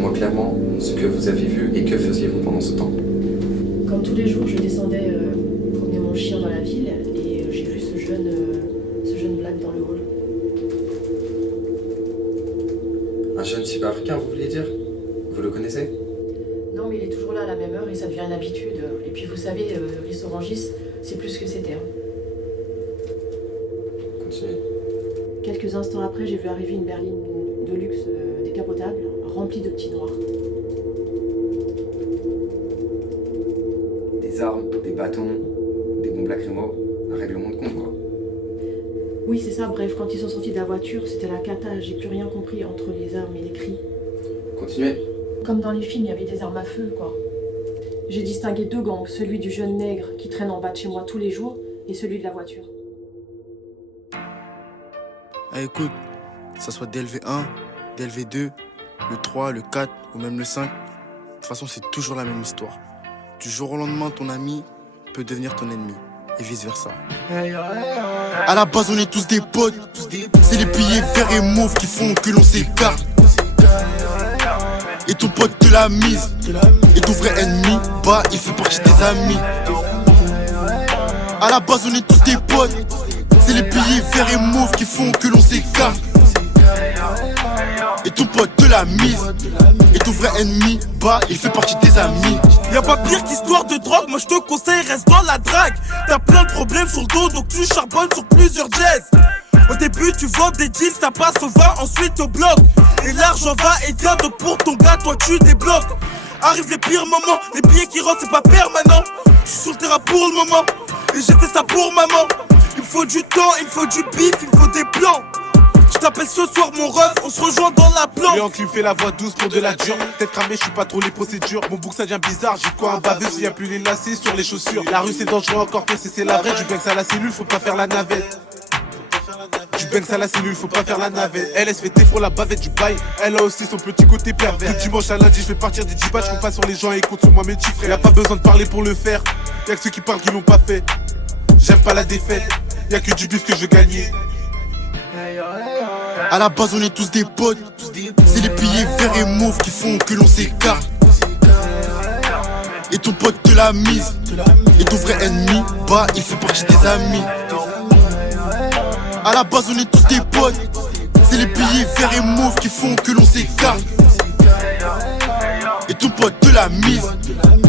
Dites-moi clairement ce que vous avez vu et que faisiez-vous pendant ce temps. Comme tous les jours, je descendais promener mon chien dans la ville et j'ai vu ce jeune black dans le hall. Un jeune type africain, vous voulez dire? Vous le connaissez? Non, mais il est toujours là à la même heure et ça devient une habitude. Et puis vous savez, Rissorangis, c'est plus ce que c'était. Hein. Continuez. Quelques instants après, j'ai vu arriver une berline de luxe décapotable, remplie de petits noirs. Des armes, des bâtons, des bombes lacrymo, un règlement de compte quoi. Oui, c'est ça, bref, quand ils sont sortis de la voiture, c'était la cata, j'ai plus rien compris entre les armes et les cris. Continuez. Comme dans les films, il y avait des armes à feu, quoi. J'ai distingué deux gangs, celui du jeune nègre qui traîne en bas de chez moi tous les jours et celui de la voiture. Ah écoute, que ça soit DLV1, DLV2, le 3, le 4 ou même le 5, de toute façon c'est toujours la même histoire. Du jour au lendemain, ton ami peut devenir ton ennemi, et vice versa. À la base on est tous des potes, c'est les piliers verts et mauves qui font que l'on s'écarte. Et ton pote te l'a mise, et ton vrai ennemi, bah il fait partie des amis. À la base on est tous des potes, c'est les piliers verts et mauves qui font que l'on s'écarte. Et ton pote te l'a mise, et ton vrai ennemi, bah il fait partie des amis. Y'a pas pire qu'histoire de drogue, moi je te conseille, reste dans la drague. T'as plein de problèmes sur le dos, donc tu charbonnes sur plusieurs jazz. Au début tu vends des deals, ça passe au va, ensuite au bloc. Et l'argent va et vient, donc pour ton gars, toi tu débloques. Arrivent les pires moments, les billets qui rentrent c'est pas permanent. Je suis sur le terrain pour le moment, et j'ai fait ça pour maman. Il me faut du temps, il me faut du bif, il me faut des plans. Je t'appelle ce soir mon ref, on se rejoint dans la planque. Léon Clim fait la voix douce pour de la dure. Tête cramée, je suis pas trop les procédures. Mon bouc ça devient bizarre, j'ai de quoi un baveux s'il y a plus les lacets sur les chaussures. La rue c'est dangereux encore que c'est la vraie. Du banks à la cellule, faut pas faire la navette. Du banks à la cellule, faut pas faire la navette. Elle se fait pour la bavette du bail. Elle a aussi son petit côté pervers. Du dimanche à lundi, je fais partir des 10 batchs. Je compte pas sur les gens et compte sur moi mes petits frères. Y'a pas besoin de parler pour le faire. Y'a que ceux qui parlent qui l'ont pas fait. J'aime pas la défaite. Y'a que du bif que je veux gagner. À la base on est tous des potes, c'est les piliers verts et mauves qui font que l'on s'écarte. Et ton pote te l'a mise, et ton vrai ennemi, bah il fait partie des amis. À la base on est tous des potes, c'est les piliers verts et mauves qui font que l'on s'écarte. Et ton pote te l'a mise,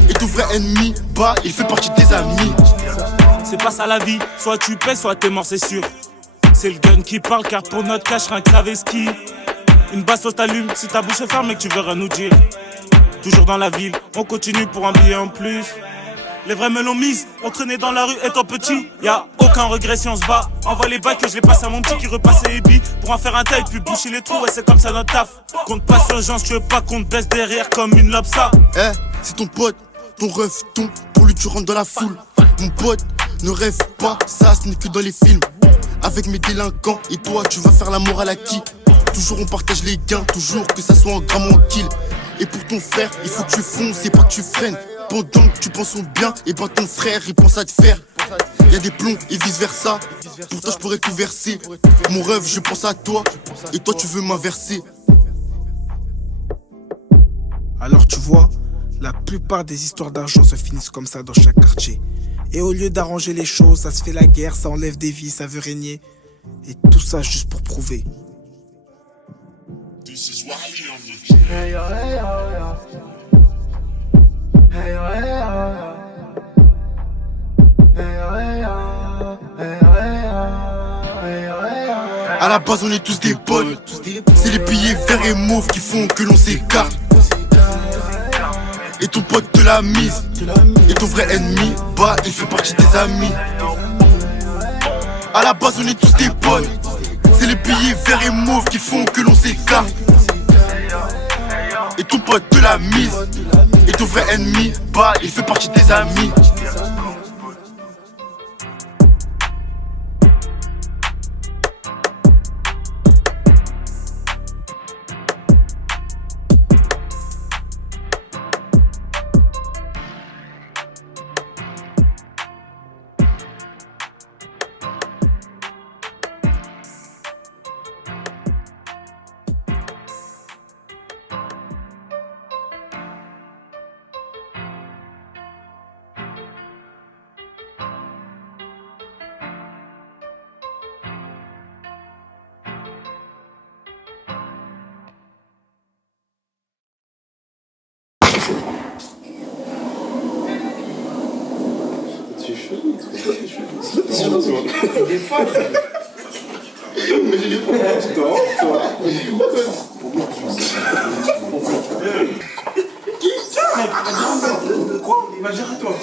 et ton vrai ennemi, bah il fait partie des amis. C'est pas ça la vie, soit tu paies, soit t'es mort, c'est sûr. C'est le gun qui parle car pour notre cash rien que savait ski. Une bastos t'allume, si ta bouche est fermée que tu veux rien nous dire. Toujours dans la ville, on continue pour un billet en plus. Les vrais me l'ont mise, on traînait dans la rue étant petit. Y'a aucun regret si on se bat. Envoie les bacs que je les passe à mon petit qui repassait les billes. Pour en faire un taille puis boucher les trous, ouais c'est comme ça notre taf. Compte pas sur urgence, tu veux pas qu'on te baisse derrière comme une lobsa. Eh, c'est ton pote, ton ref, pour lui tu rentres dans la foule. Mon pote, ne rêve pas, ça ce n'est que dans les films. Avec mes délinquants, et toi tu vas faire la morale à qui? Toujours on partage les gains, toujours que ça soit en gramme ou en kill. Et pour ton frère, il faut que tu fonces et pas que tu freines. Pendant que tu penses au bien, et ben ton frère il pense à te faire. Y'a des plombs et vice versa. Pour toi je pourrais tout verser. Mon rêve je pense à toi, et toi tu veux m'inverser. Alors tu vois, la plupart des histoires d'argent se finissent comme ça dans chaque quartier. Et au lieu d'arranger les choses, ça se fait la guerre, ça enlève des vies, ça veut régner. Et tout ça juste pour prouver. À la base on est tous des potes, c'est les piliers verts et mauves qui font que l'on s'écarte. Et ton pote te l'a mise, et ton vrai ennemi, bah il fait partie des amis. À la base on est tous des potes, c'est les piliers verts et mauves qui font que l'on s'écarte. Et ton pote te l'a mise, et ton vrai ennemi, bah il fait partie des amis. Des fois, Mais j'ai dit pour moi, toi. Quoi? Il va gérer toi.